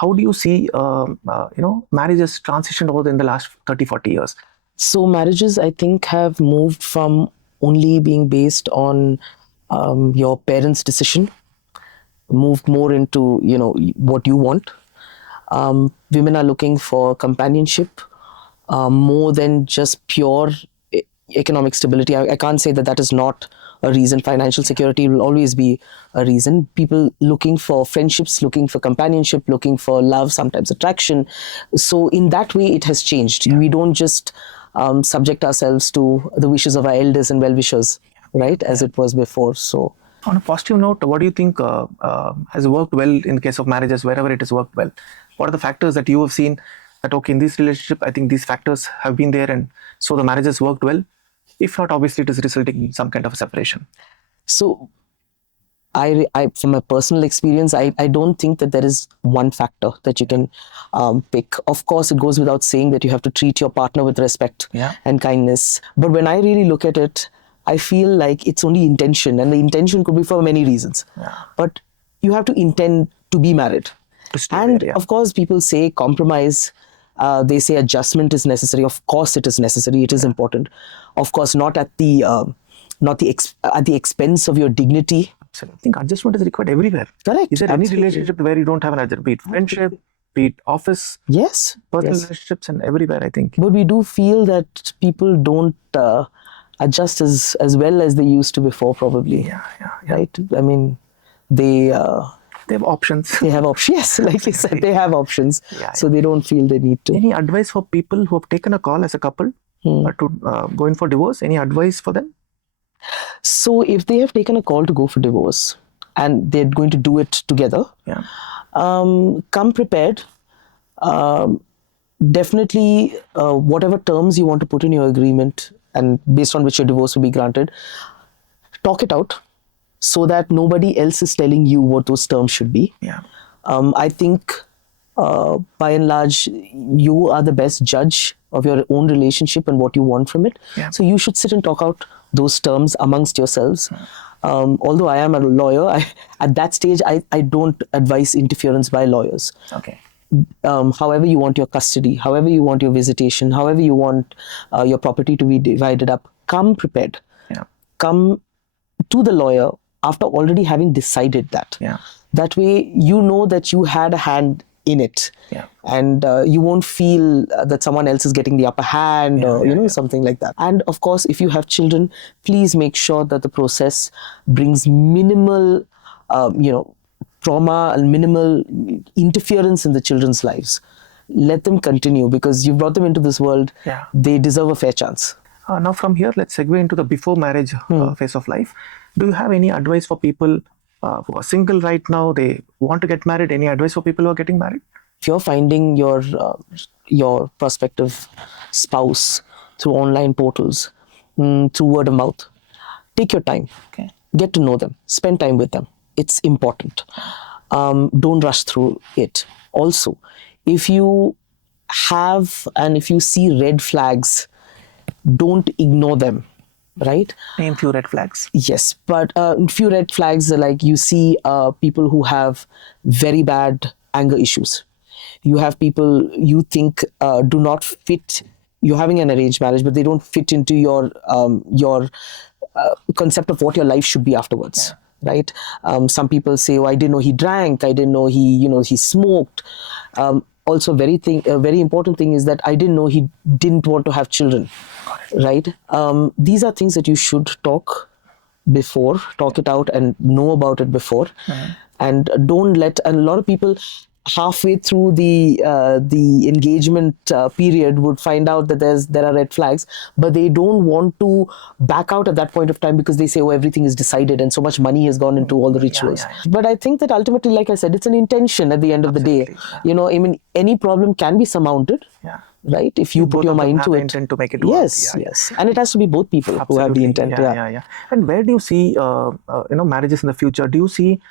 how do you see, marriages transitioned over in the last 30, 40 years? So marriages, I think, have moved from only being based on your parents' decision, moved more into, what you want. Women are looking for companionship more than just pure economic stability. I can't say that that is not a reason. Financial security will always be a reason. People looking for friendships, looking for companionship, looking for love, sometimes attraction. So in that way, it has changed. We don't just subject ourselves to the wishes of our elders and well-wishers, right, as it was before. So on a positive note, what do you think has worked well in the case of marriages, wherever it has worked well? What are the factors that you have seen that, okay, in this relationship, I think these factors have been there and so the marriages worked well? If not, obviously it is resulting in some kind of a separation. So I from my personal experience, I don't think that there is one factor that you can pick. Of course, it goes without saying that you have to treat your partner with respect and kindness. But when I really look at it, I feel like it's only intention, and the intention could be for many reasons. But you have to intend to be married. And of course, people say compromise. They say adjustment is necessary. Of course, it is necessary. It is important. Of course, not at the expense of your dignity. I think adjustment is required everywhere. Correct. Is there any relationship where you don't have an adjustment? Be it friendship, be it office, personal relationships, and everywhere, I think. But we do feel that people don't adjust as well as they used to before, probably. Right? I mean, they have options. They have options. Yes, like you said, they have options. So they don't feel they need to. Any advice for people who have taken a call as a couple to go in for divorce? Any advice for them? So if they have taken a call to go for divorce and they're going to do it together, come prepared. Definitely, whatever terms you want to put in your agreement and based on which your divorce will be granted, talk it out so that nobody else is telling you what those terms should be. I think by and large, you are the best judge of your own relationship and what you want from it. So you should sit and talk out those terms amongst yourselves. Although I am a lawyer, at that stage, I don't advise interference by lawyers. However you want your custody, however you want your visitation, however you want your property to be divided up, come prepared. Come to the lawyer after already having decided that. That way, you know that you had a hand in it, and you won't feel that someone else is getting the upper hand or something like that. And of course, if you have children, please make sure that the process brings minimal, trauma and minimal interference in the children's lives. Let them continue because you brought them into this world. They deserve a fair chance. Now from here, let's segue into the before marriage phase of life. Do you have any advice for people who are single right now, they want to get married? Any advice for people who are getting married? If you're finding your prospective spouse through online portals, through word of mouth, take your time. Get to know them. Spend time with them. It's important. Don't rush through it. Also, if you have and if you see red flags, don't ignore them. Right? Name few red flags. Yes, but few red flags are like you see people who have very bad anger issues. You have people you think do not fit. You're having an arranged marriage, but they don't fit into your concept of what your life should be afterwards. Right? Some people say, "Oh, I didn't know he drank. I didn't know he smoked." Also, a very important thing is that I didn't know he didn't want to have children. Right? These are things that you should talk it out and know about it before. And don't let, and a lot of people halfway through the engagement period would find out that there are red flags, but they don't want to back out at that point of time because they say, oh, everything is decided and so much money has gone into all the rituals. But I think that ultimately, like I said, it's an intention at the end of the day. I mean, any problem can be surmounted. Right? If you put your mind to it. Intent to make it work. Yes. And it has to be both people who have the intent. And where do you see, marriages in the future? Do you see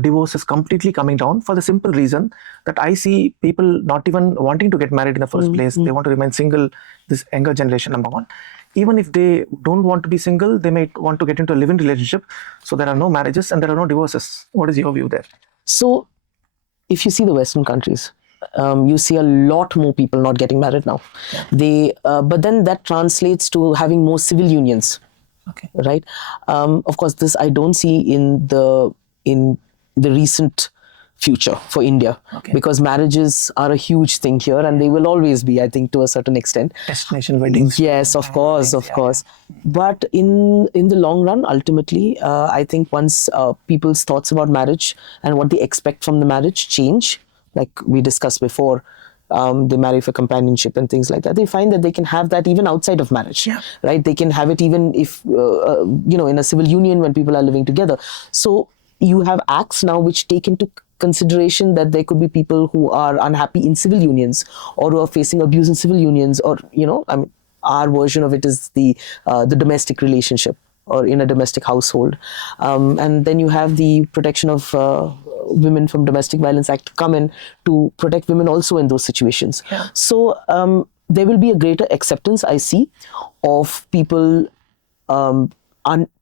divorces completely coming down for the simple reason that I see people not even wanting to get married in the first place. They want to remain single, this younger generation, number one. Even if they don't want to be single, they might want to get into a live-in relationship. So there are no marriages and there are no divorces. What is your view there? So if you see the Western countries, you see a lot more people not getting married now. But then that translates to having more civil unions. Okay. Right. Of course, this I don't see in the recent future for India, because marriages are a huge thing here, and they will always be, I think, to a certain extent. Destination weddings. Yes, of course, of course. But in the long run, ultimately, I think once people's thoughts about marriage and what they expect from the marriage change, like we discussed before, they marry for companionship and things like that, they find that they can have that even outside of marriage, right? They can have it even if, in a civil union when people are living together. So you have acts now which take into consideration that there could be people who are unhappy in civil unions, or who are facing abuse in civil unions, or, I mean, our version of it is the domestic relationship, or in a domestic household. And then you have the Protection of Women from Domestic Violence Act come in to protect women also in those situations. So there will be a greater acceptance, I see, of people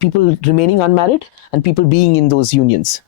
people remaining unmarried and people being in those unions.